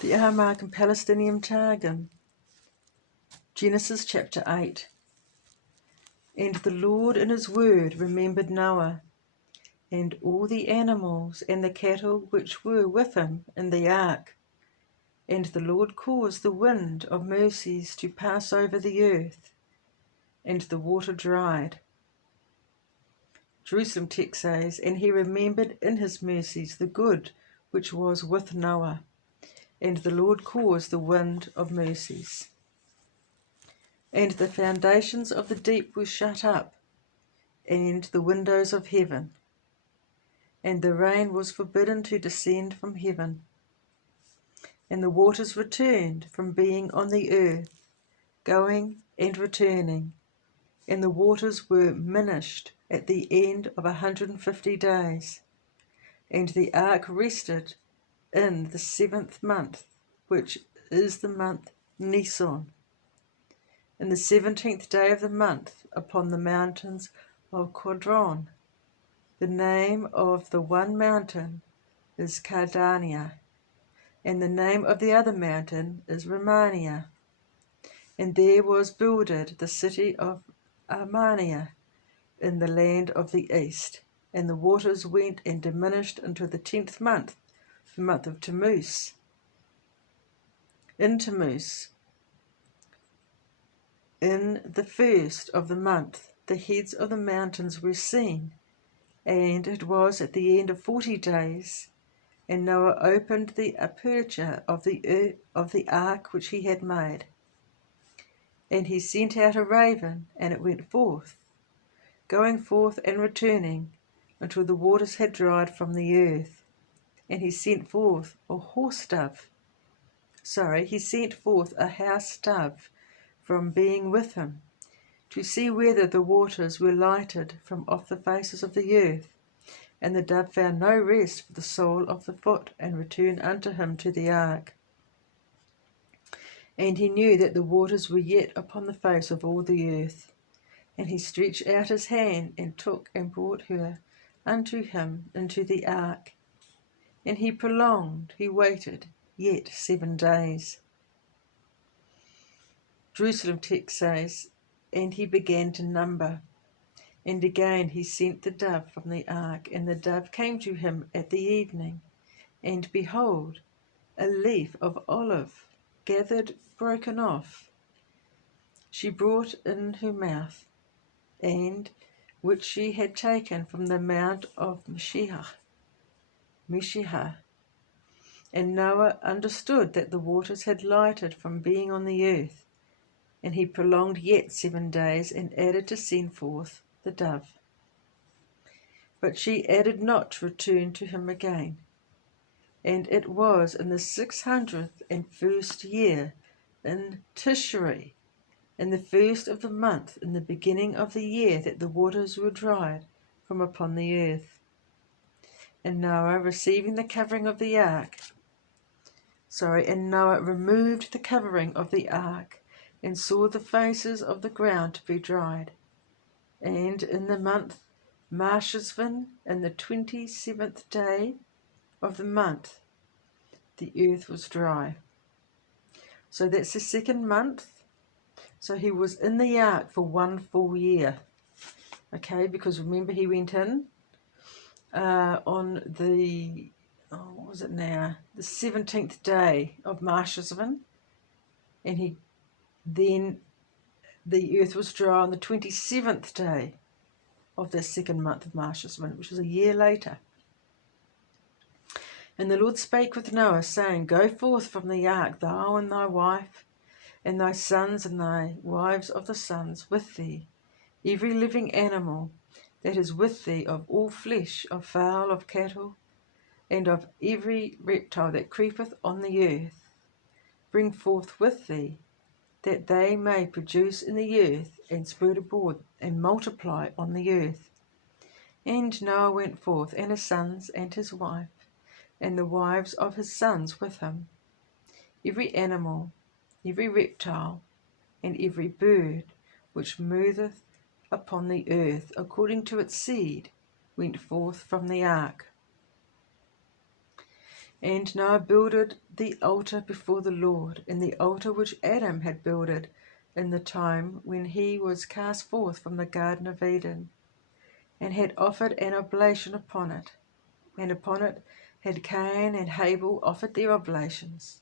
The Aramaic and Palestinian Targum, Genesis chapter 8. And the Lord in his word remembered Noah, and all the animals and the cattle which were with him in the ark. And the Lord caused the wind of mercies to pass over the earth, and the water dried. Jerusalem text says, and he remembered in his mercies the good which was with Noah, and the Lord caused the wind of mercies. And the foundations of the deep were shut up, and the windows of heaven, and the rain was forbidden to descend from heaven, and the waters returned from being on the earth, going and returning, and the waters were minished at the end of 150 days. And the ark rested in the 7th month, which is the month Nisan, in the 17th day of the month, upon the mountains of Quadron. The name of the one mountain is Cardania, and the name of the other mountain is Romania. And there was builded the city of Armenia in the land of the east, and the waters went and diminished until the 10th month, the month of Tammuz. In Tammuz, in the first of the month, the heads of the mountains were seen, and it was at the end of 40 days, and Noah opened the aperture of the ark which he had made. And he sent out a raven, and it went forth, going forth and returning, until the waters had dried from the earth. And he sent forth a house dove from being with him, to see whether the waters were lighted from off the faces of the earth. And the dove found no rest for the sole of the foot, and returned unto him to the ark. And he knew that the waters were yet upon the face of all the earth. And he stretched out his hand, and took and brought her unto him into the ark. And he waited yet 7 days. Jerusalem text says, and he began to number. And again he sent the dove from the ark, and the dove came to him at the evening. And behold, a leaf of olive, gathered, broken off, she brought in her mouth, and which she had taken from the mount of Meshech. And Noah understood that the waters had lighted from being on the earth, and he prolonged yet 7 days, and added to send forth the dove. But she added not to return to him again. And it was in the 601st year, in Tishri, in the first of the month, in the beginning of the year, that the waters were dried from upon the earth. And Noah receiving the covering of the ark, and Noah removed the covering of the ark, and saw the faces of the ground to be dried. And in the month Marshesvan, in the 27th day of the month, the earth was dry. So that's the 2nd month. So he was in the ark for 1 full year. Okay, because remember he went in on the, what was it now? The 17th day of Marshesvan, and then the earth was dry on the 27th day of the 2nd month of Marshesvan, which was a year later. And the Lord spake with Noah, saying, Go forth from the ark, thou and thy wife, and thy sons and thy wives of the sons with thee, every living animal that is with thee, of all flesh, of fowl, of cattle, and of every reptile that creepeth on the earth, bring forth with thee, that they may produce in the earth, and spread abroad, and multiply on the earth. And Noah went forth, and his sons, and his wife, and the wives of his sons with him. Every animal, every reptile, and every bird which moveth upon the earth, according to its seed, went forth from the ark. And Noah builded the altar before the Lord, and the altar which Adam had builded in the time when he was cast forth from the Garden of Eden, and had offered an oblation upon it. And upon it had Cain and Abel offered their oblations.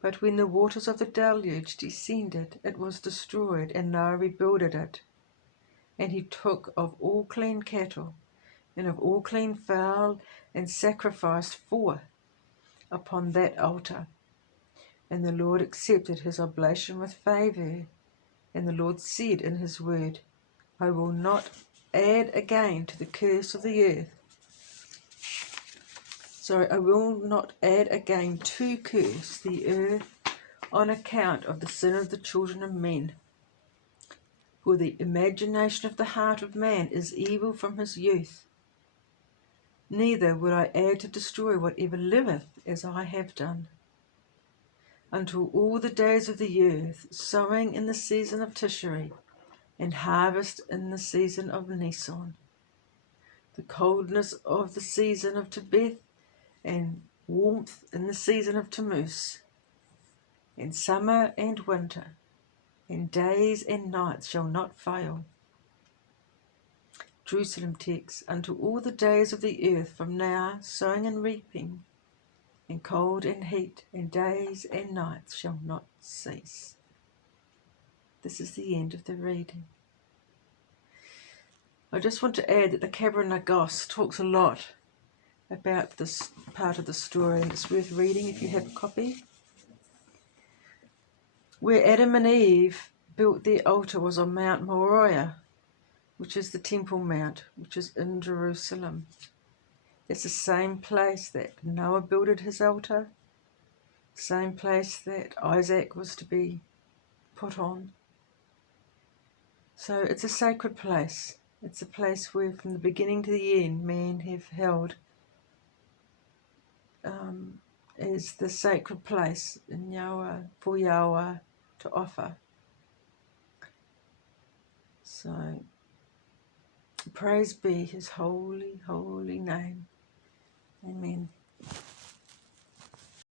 But when the waters of the deluge descended, it was destroyed, and Noah rebuilded it. And he took of all clean cattle, and of all clean fowl, and sacrificed upon that altar. And the Lord accepted his oblation with favour. And the Lord said in his word, I will not add again to the curse of the earth. I will not add again to curse the earth on account of the sin of the children of men. For the imagination of the heart of man is evil from his youth. Neither will I add to destroy whatever liveth, as I have done. Until all the days of the earth, sowing in the season of Tishri, and harvest in the season of Nisan, the coldness of the season of Tebeth, and warmth in the season of Tammuz, and summer and winter, and days and nights shall not fail. Jerusalem text, unto all the days of the earth from now, sowing and reaping, and cold and heat, and days and nights shall not cease. This is the end of the reading. I just want to add that the Cabra Nagos talks a lot about this part of the story, and it's worth reading if you have a copy. Where Adam and Eve built their altar was on Mount Moriah, which is the Temple Mount, which is in Jerusalem. It's the same place that Noah builded his altar, same place that Isaac was to be put on. So it's a sacred place. It's a place where from the beginning to the end men have held as the sacred place in Yahweh, for Yahweh to offer. So praise be his holy, holy name. Amen.